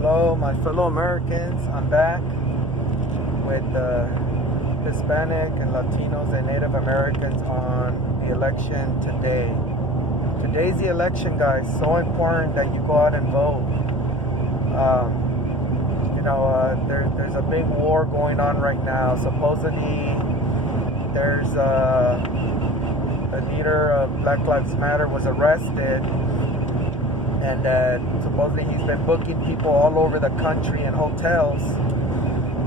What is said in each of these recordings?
Hello, my fellow Americans. I'm back with Hispanic and Latinos and Native Americans on the election today. Today's the election, guys. So important that you go out and vote. There's a big war going on right now. Supposedly, there's a leader of Black Lives Matter was arrested, and supposedly he's been booking people all over the country in hotels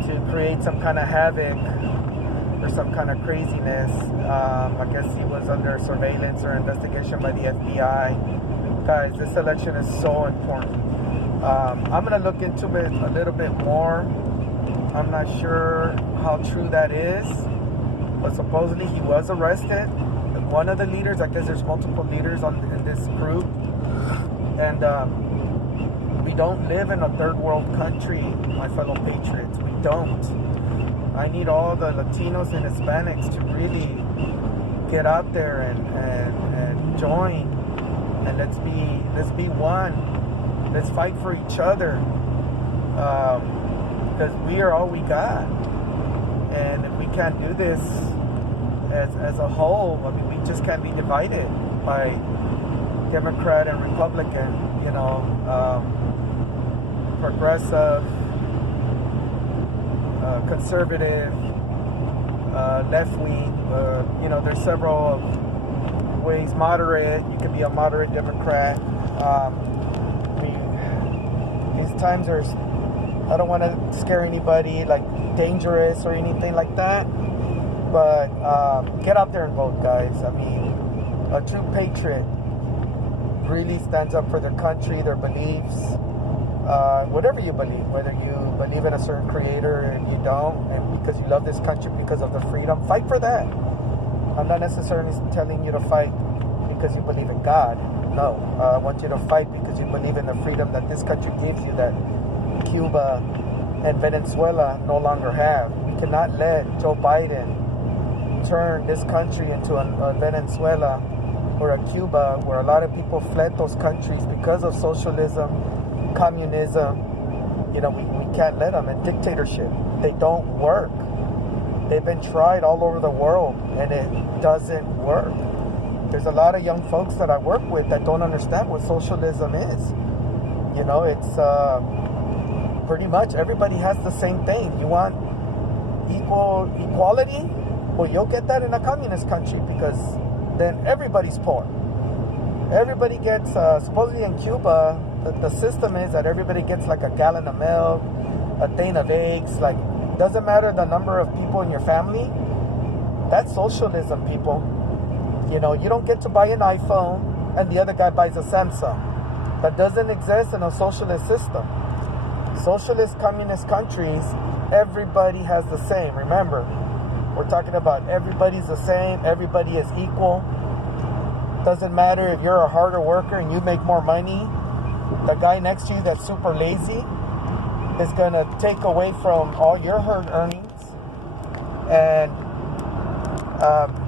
to create some kind of havoc or some kind of craziness. I guess he was under surveillance or investigation by the FBI. Guys, this election is so important. I'm going to look into it a little bit more. I'm not sure how true that is, but supposedly he was arrested. One of the leaders, I guess there's multiple leaders in this group, and we don't live in a third world country, my fellow patriots. We don't. I need all the Latinos and Hispanics to really get out there and join, and let's be one. Let's fight for each other, because we are all we got. And if we can't do this as a whole, I mean, we just can't be divided by Democrat and Republican, progressive, conservative, left wing. There's several ways. Moderate. You can be a moderate Democrat. These times are, I don't want to scare anybody, like dangerous or anything like that, but get out there and vote, guys. I mean, a true patriot really stands up for their country, their beliefs, whatever you believe, whether you believe in a certain creator and you don't, and because you love this country because of the freedom, fight for that. I'm not necessarily telling you to fight because you believe in God. No, I want you to fight because you believe in the freedom that this country gives you, that Cuba and Venezuela no longer have. We cannot let Joe Biden turn this country into a Venezuela or a Cuba, where a lot of people fled those countries because of socialism, communism. We can't let them, and dictatorship. They don't work. They've been tried all over the world, and it doesn't work. There's a lot of young folks that I work with that don't understand what socialism is. It's pretty much everybody has the same thing. You want equality? Well, you'll get that in a communist country, because then everybody's poor. Everybody gets, supposedly in Cuba, the system is that everybody gets like a gallon of milk, a thing of eggs. Like, doesn't matter the number of people in your family. That's socialism, people. You don't get to buy an iPhone and the other guy buys a Samsung. That doesn't exist in a socialist system. Socialist communist countries, everybody has the same. Remember, we're talking about everybody's the same, everybody is equal. Doesn't matter if you're a harder worker and you make more money. The guy next to you that's super lazy is going to take away from all your hard earnings. And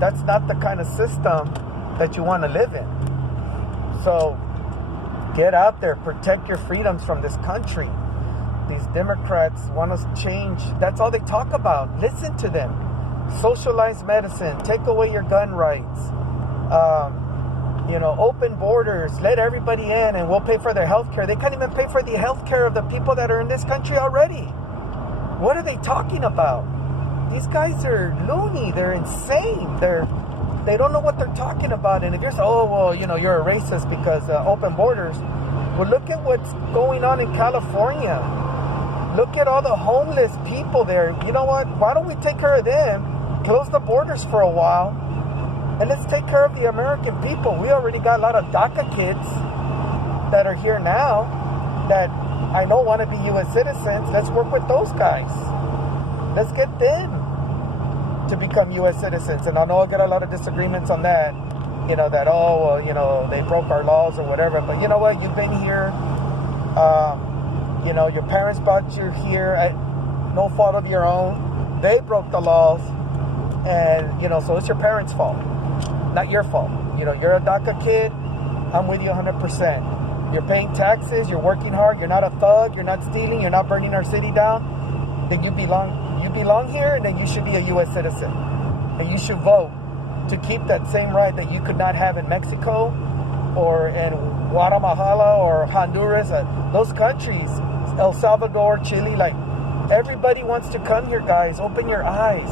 that's not the kind of system that you want to live in. So get out there, protect your freedoms from this country. These Democrats want us to change. That's all they talk about. Listen to them. Socialized medicine, take away your gun rights, open borders, let everybody in, and we'll pay for their health care. They can't even pay for the health care of the people that are in this country already. What are they talking about? These guys are loony. They're insane. They don't know what they're talking about. And if you're saying, you're a racist because open borders. Well, look at what's going on in California. Look at all the homeless people there. You know what? Why don't we take care of them? Close the borders for a while, and let's take care of the American people. We already got a lot of DACA kids that are here now that I know want to be U.S. citizens. Let's work with those guys. Let's get them to become U.S. citizens. And I know I get a lot of disagreements on that. They broke our laws or whatever. But you know what? You've been here. Your parents brought you here at no fault of your own. They broke the laws. And, so it's your parents' fault, not your fault. You're a DACA kid. I'm with you 100%. you're paying taxes, you're working hard, you're not a thug, you're not stealing, you're not burning our city down, then you belong here, and then you should be a U.S. citizen. And you should vote to keep that same right that you could not have in Mexico or in Guatemala or Honduras. Those countries, El Salvador, Chile, like, everybody wants to come here, guys. Open your eyes.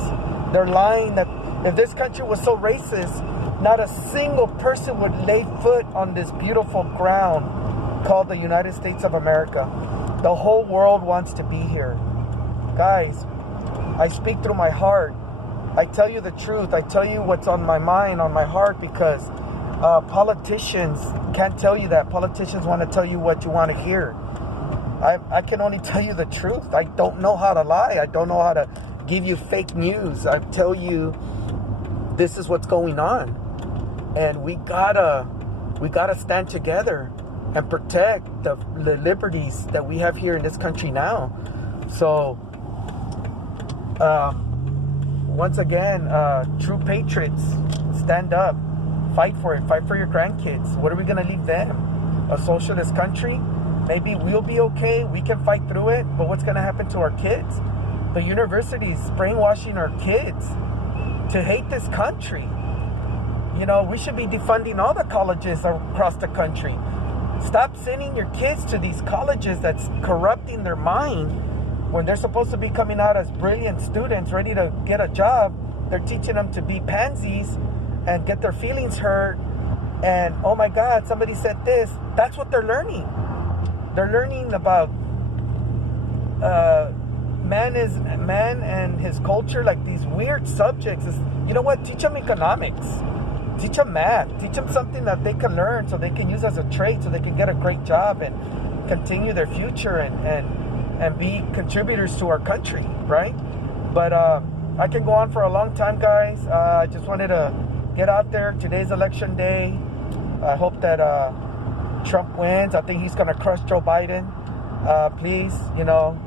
They're lying that if this country was so racist, not a single person would lay foot on this beautiful ground called the United States of America. The whole world wants to be here. Guys, I speak through my heart. I tell you the truth. I tell you what's on my mind, on my heart, because politicians can't tell you that. Politicians want to tell you what you want to hear. I can only tell you the truth. I don't know how to lie. I don't know how to give you fake news. I tell you this is what's going on. And we gotta stand together and protect the liberties that we have here in this country now. So, once again, true patriots, stand up, fight for it, fight for your grandkids. What are we gonna leave them? A socialist country? Maybe we'll be okay, we can fight through it, but what's gonna happen to our kids? The universities brainwashing our kids to hate this country. You know, we should be defunding all the colleges across the country. Stop sending your kids to these colleges that's corrupting their mind when they're supposed to be coming out as brilliant students ready to get a job. They're teaching them to be pansies and get their feelings hurt. And, oh my God, somebody said this. That's what they're learning. They're learning about man and his culture, like these weird subjects. You know what? Teach them economics. Teach them math. Teach them something that they can learn so they can use as a trade, so they can get a great job and continue their future and be contributors to our country, right? But I can go on for a long time, guys. I just wanted to get out there. Today's election day. I hope that Trump wins. I think he's going to crush Joe Biden. Please, you know,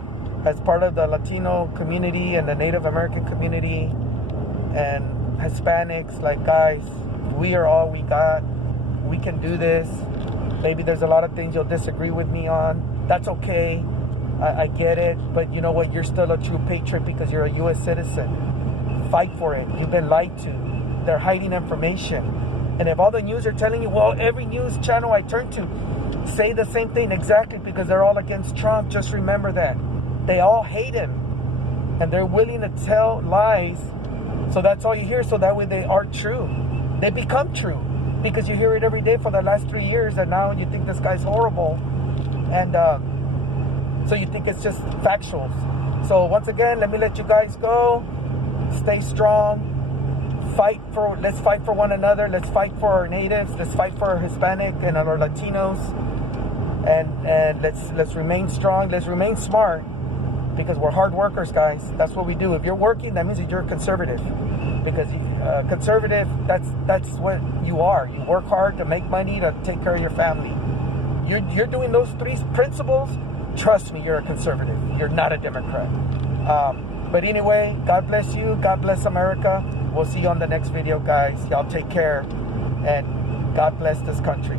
as part of the Latino community and the Native American community and Hispanics, like, guys, we are all we got. We can do this. Maybe there's a lot of things you'll disagree with me on. That's okay. I get it. But you know what? You're still a true patriot because you're a U.S. citizen. Fight for it. You've been lied to. They're hiding information. And if all the news are telling you, well, every news channel I turn to say the same thing exactly because they're all against Trump, just remember that. They all hate him. And they're willing to tell lies. So that's all you hear. So that way they are true. They become true because you hear it every day for the last 3 years, and now you think this guy's horrible, and so you think it's just factual. So once again, let me let you guys go. Stay strong. Let's fight for one another. Let's fight for our natives. Let's fight for our Hispanic and our Latinos, and let's remain strong. Let's remain smart because we're hard workers, guys. That's what we do. If you're working, that means that you're a conservative. Because conservative, that's what you are. You work hard to make money to take care of your family. You're doing those 3 principles. Trust me, you're a conservative. You're not a Democrat. But anyway, God bless you. God bless America. We'll see you on the next video, guys. Y'all take care, and God bless this country.